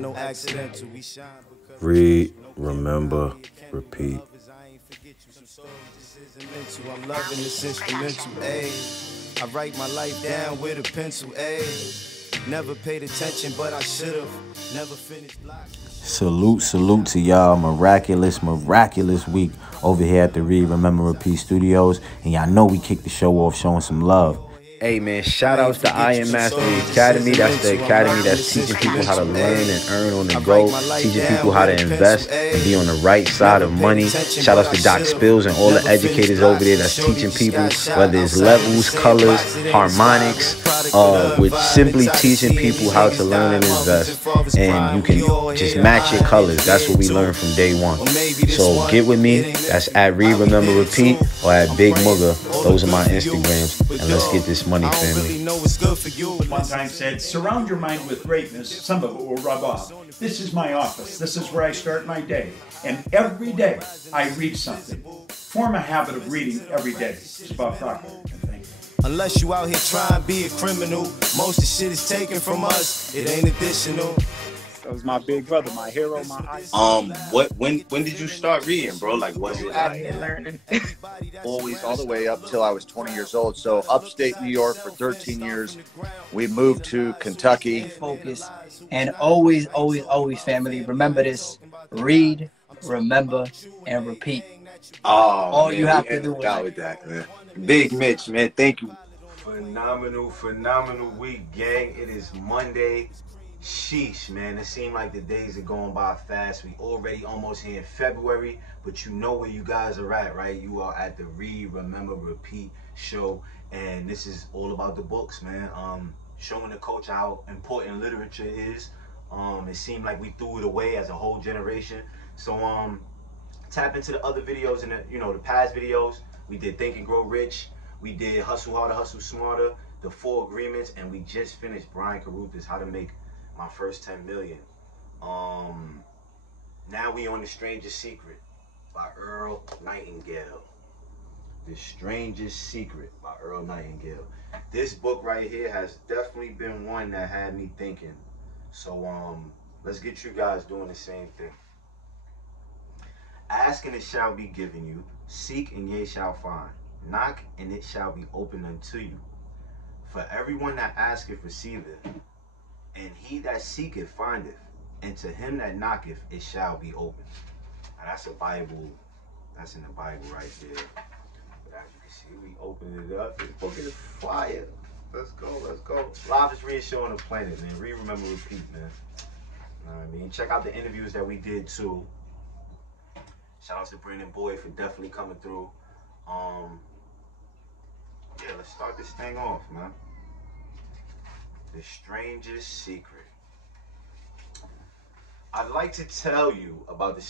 no accidental. We shine because Read, remember, repeat. I'm loving this instrumental, ayy. I write my life down with a pencil, ayy. Never paid attention, but I should've. Never finished blocks. Salute to y'all. Miraculous week over here at the Read, Remember, Repeat Studios. And y'all know we kicked the show off showing some love. Hey man, shout outs to Iron Mastery Academy. That's the academy that's teaching people how to learn and earn on the go, teaching people how to invest and be on the right side of money. Shout outs to Doc Spills and all the educators over there that's teaching people, whether it's levels, colors, harmonics, with simply teaching people how to learn and invest. And you can just match your colors. That's what we learned from day one. So get with me. That's at Read, Remember, Repeat, or at Big MUGGA. Those are my Instagrams. And let's get this money, family. One time said, surround your mind with greatness, some of it will rub off. This is my office. This is where I start my day. And every day I read something. Form a habit of reading every day. It's about progress. Thank you. Unless you out here trying to be a criminal, most of the shit is taken from us. It ain't additional. That was my big brother, my hero, my idol. When did you start reading, bro? Like, was it like Learning. always all the way up till I was 20 years old. So upstate New York for 13 years. We moved to Kentucky. Focus. And always, family, remember this. Read, remember, and repeat. Oh, All man, you have we to do ended is out with that, man. Big Mitch, man, thank you. Phenomenal week, gang. It is Monday. Sheesh, man. It seems like the days are going by fast. We already almost here in February, but you know where you guys are at, right? You are at the Read, Remember, Repeat show, and this is all about the books, man. Showing the culture how important literature is. It seemed like we threw it away as a whole generation. So tap into the other videos and the past videos. We did Think and Grow Rich. We did Hustle Harder, Hustle Smarter, the 4 Agreements, and we just finished Brian Carruthers, How to Make My First 10 Million. Now we on The Strangest Secret by Earl Nightingale. The Strangest Secret by Earl Nightingale. This book right here has definitely been one that had me thinking. So let's get you guys doing the same thing. Ask and it shall be given you. Seek and ye shall find. Knock and it shall be opened unto you. For everyone that asketh receiveth, and he that seeketh findeth, and to him that knocketh it shall be opened. Now that's a Bible. That's in the Bible right there. But as you can see, we open it up. This book is fire. Let's go. Live is reassuring the planet, man. Read, remember, repeat, man. You know what I mean? Check out the interviews that we did too. Shout out to Brandon Boyd for definitely coming through. Yeah, let's start this thing off, man. The Strangest Secret. I'd like to tell you about the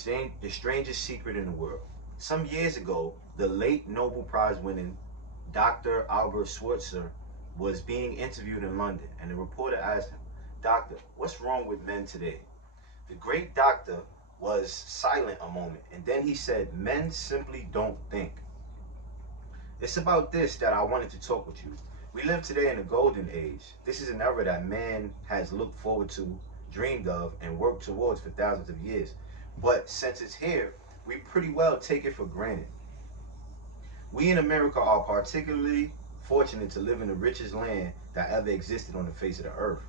strangest secret in the world. Some years ago, the late Nobel Prize winning Dr. Albert Schweitzer was being interviewed in London, and the reporter asked him, "Doctor, what's wrong with men today?" The great doctor was silent a moment, and then he said, "Men simply don't think." It's about this that I wanted to talk with you. We live today in a golden age. This is an era that man has looked forward to, dreamed of, and worked towards for thousands of years. But since it's here, we pretty well take it for granted. We in America are particularly fortunate to live in the richest land that ever existed on the face of the earth.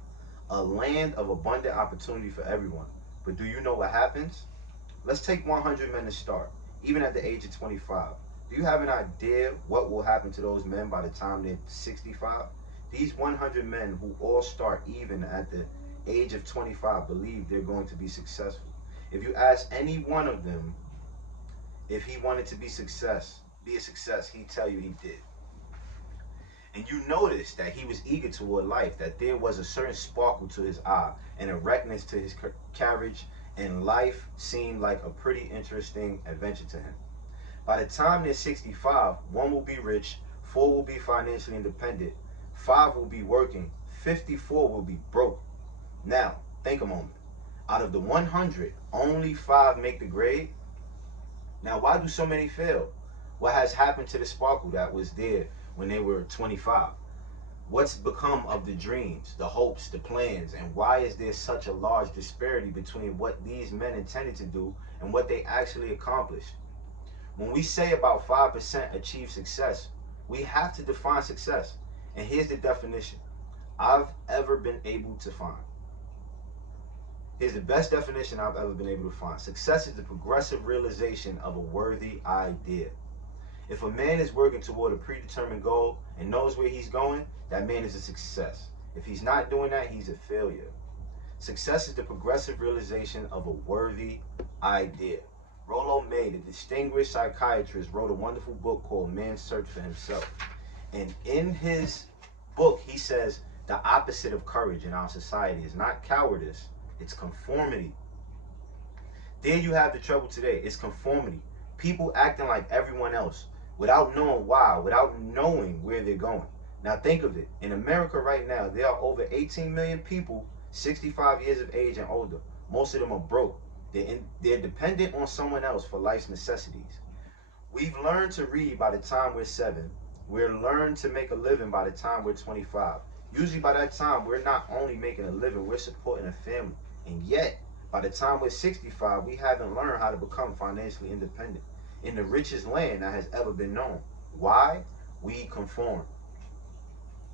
A land of abundant opportunity for everyone. But do you know what happens? Let's take 100 men to start, even at the age of 25. Do you have an idea what will happen to those men by the time they're 65? These 100 men who all start even at the age of 25 believe they're going to be successful. If you ask any one of them if he wanted to be a success, he'd tell you he did. And you notice that he was eager toward life, that there was a certain sparkle to his eye, an erectness to his carriage, and life seemed like a pretty interesting adventure to him. By the time they're 65, 1 will be rich, 4 will be financially independent, 5 will be working, 54 will be broke. Now, think a moment. Out of the 100, only 5 make the grade. Now, why do so many fail? What has happened to the sparkle that was there when they were 25? What's become of the dreams, the hopes, the plans, and why is there such a large disparity between what these men intended to do and what they actually accomplished? When we say about 5% achieve success, we have to define success. And here's the definition I've ever been able to find. Here's the best definition I've ever been able to find. Success is the progressive realization of a worthy idea. If a man is working toward a predetermined goal and knows where he's going, that man is a success. If he's not doing that, he's a failure. Success is the progressive realization of a worthy idea. Rollo May, the distinguished psychiatrist, wrote a wonderful book called Man's Search for Himself. And in his book, he says the opposite of courage in our society is not cowardice, it's conformity. There you have the trouble today. It's conformity. People acting like everyone else without knowing why, without knowing where they're going. Now think of it. In America right now, there are over 18 million people 65 years of age and older. Most of them are broke. They're dependent on someone else for life's necessities. We've learned to read by the time we're 7. We're learned to make a living by the time we're 25. Usually by that time, we're not only making a living, we're supporting a family. And yet, by the time we're 65, we haven't learned how to become financially independent in the richest land that has ever been known. Why? We conform.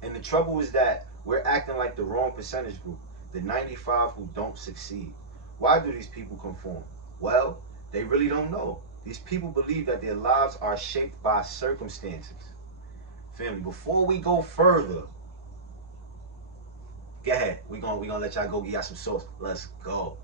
And the trouble is that we're acting like the wrong percentage group, the 95 who don't succeed. Why do these people conform? Well, they really don't know. These people believe that their lives are shaped by circumstances. Family, before we go further, go ahead. We're gonna let y'all go get y'all some sauce. Let's go.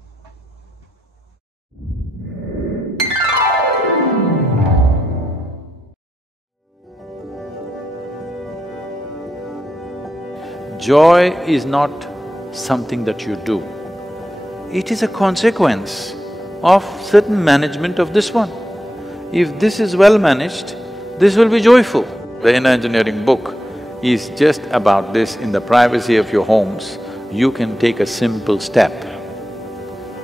Joy is not something that you do. It is a consequence of certain management of this one. If this is well managed, this will be joyful. The inner engineering book is just about this. In the privacy of your homes, you can take a simple step,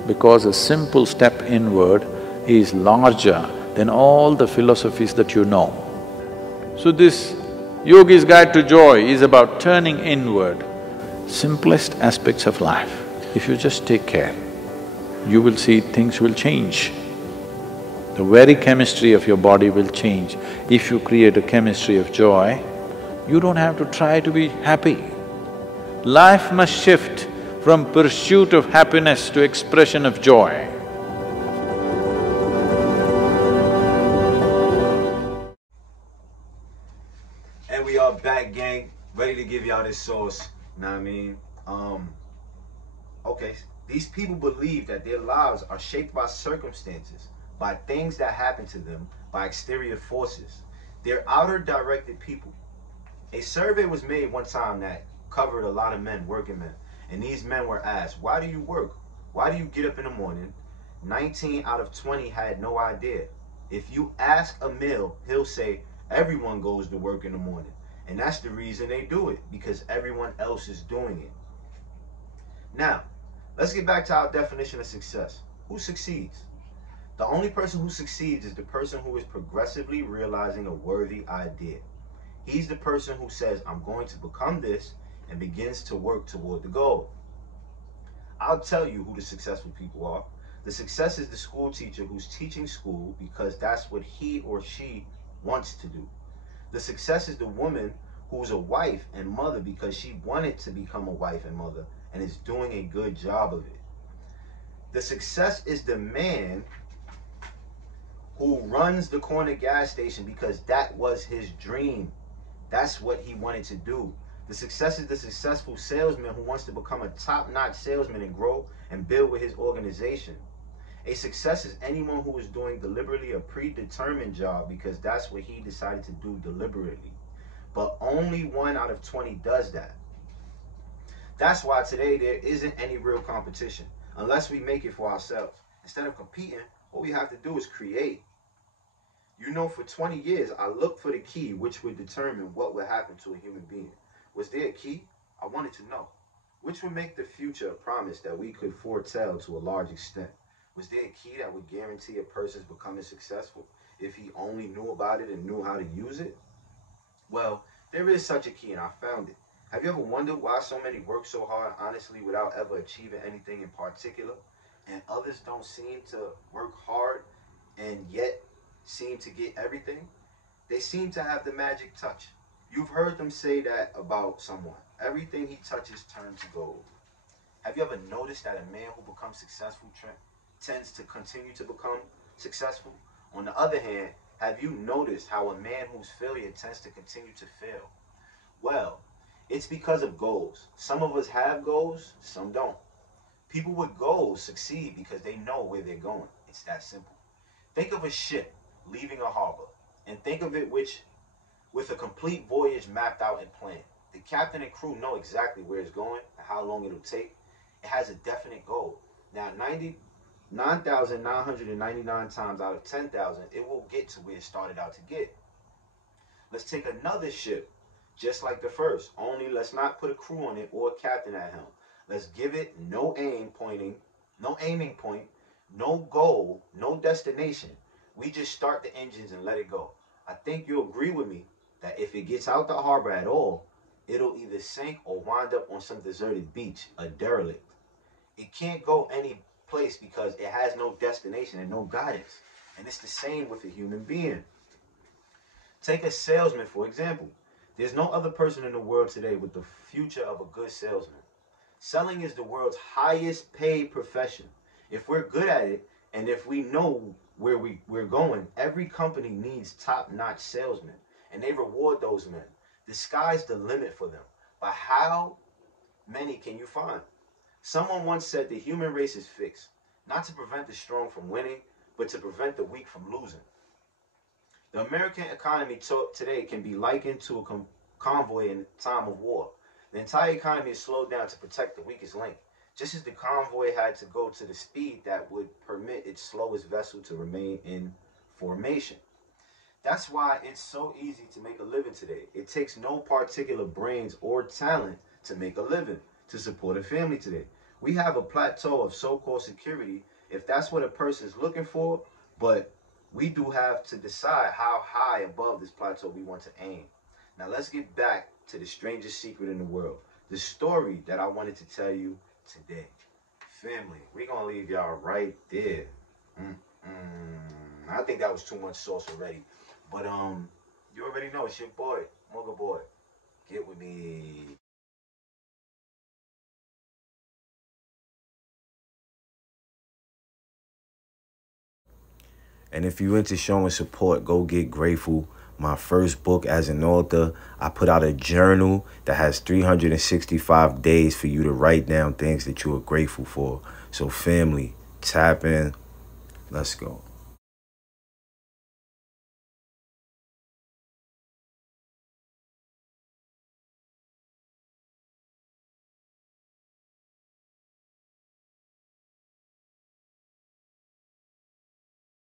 because a simple step inward is larger than all the philosophies that you know. So this Yogi's Guide to Joy is about turning inward. Simplest aspects of life, if you just take care, you will see things will change. The very chemistry of your body will change. If you create a chemistry of joy, you don't have to try to be happy. Life must shift from pursuit of happiness to expression of joy. And we are back, gang, ready to give y'all this sauce. Know what I mean? Okay, these people believe that their lives are shaped by circumstances, by things that happen to them, by exterior forces. They're outer directed people. A survey was made one time that covered a lot of men, working men, and these men were asked, why do you work? Why do you get up in the morning? 19 out of 20 had no idea. If you ask a male, he'll say, everyone goes to work in the morning. And that's the reason they do it, because everyone else is doing it. Now, let's get back to our definition of success. Who succeeds? The only person who succeeds is the person who is progressively realizing a worthy idea. He's the person who says, I'm going to become this, and begins to work toward the goal. I'll tell you who the successful people are. The success is the school teacher who's teaching school because that's what he or she wants to do. The success is the woman who's a wife and mother because she wanted to become a wife and mother and is doing a good job of it. The success is the man who runs the corner gas station because that was his dream. That's what he wanted to do. The success is the successful salesman who wants to become a top-notch salesman and grow and build with his organization. A success is anyone who is doing deliberately a predetermined job because that's what he decided to do deliberately. But only 1 out of 20 does that. That's why today there isn't any real competition unless we make it for ourselves. Instead of competing, all we have to do is create. You know, for 20 years, I looked for the key which would determine what would happen to a human being. Was there a key? I wanted to know. Which would make the future a promise that we could foretell to a large extent? Was there a key that would guarantee a person's becoming successful if he only knew about it and knew how to use it? Well, there is such a key, and I found it. Have you ever wondered why so many work so hard honestly without ever achieving anything in particular, and others don't seem to work hard and yet seem to get everything? They seem to have the magic touch. You've heard them say that about someone. Everything he touches turns to gold. Have you ever noticed that a man who becomes successful tends to continue to become successful? On the other hand, have you noticed how a man whose failure tends to continue to fail? Well, it's because of goals. Some of us have goals, some don't. People with goals succeed because they know where they're going. It's that simple. Think of a ship leaving a harbor, and think of it with a complete voyage mapped out and planned. The captain and crew know exactly where it's going and how long it'll take. It has a definite goal. Now, 9,999 times out of 10,000, it will get to where it started out to get. Let's take another ship, just like the first, only let's not put a crew on it or a captain at helm. Let's give it no aiming point, no goal, no destination. We just start the engines and let it go. I think you'll agree with me that if it gets out the harbor at all, it'll either sink or wind up on some deserted beach, a derelict. It can't go any place because it has no destination and no guidance. And it's the same with a human being. Take a salesman, for example. There's no other person in the world today with the future of a good salesman. Selling is the world's highest paid profession. If we're good at it, and if we know where we're going, every company needs top-notch salesmen, and they reward those men. The sky's the limit for them. But how many can you find? Someone once said the human race is fixed, not to prevent the strong from winning, but to prevent the weak from losing. The American economy today can be likened to a convoy in time of war. The entire economy is slowed down to protect the weakest link, just as the convoy had to go to the speed that would permit its slowest vessel to remain in formation. That's why it's so easy to make a living today. It takes no particular brains or talent to make a living, to support a family today. We have a plateau of so-called security, if that's what a person is looking for, but we do have to decide how high above this plateau we want to aim. Now let's get back to the strangest secret in the world, the story that I wanted to tell you today. Family, we're going to leave y'all right there. I think that was too much sauce already. But you already know, it's your boy, MUGGA Boy. Get with me. And if you're into showing support, go get Grateful. My first book as an author. I put out a journal that has 365 days for you to write down things that you are grateful for. So family, tap in. Let's go.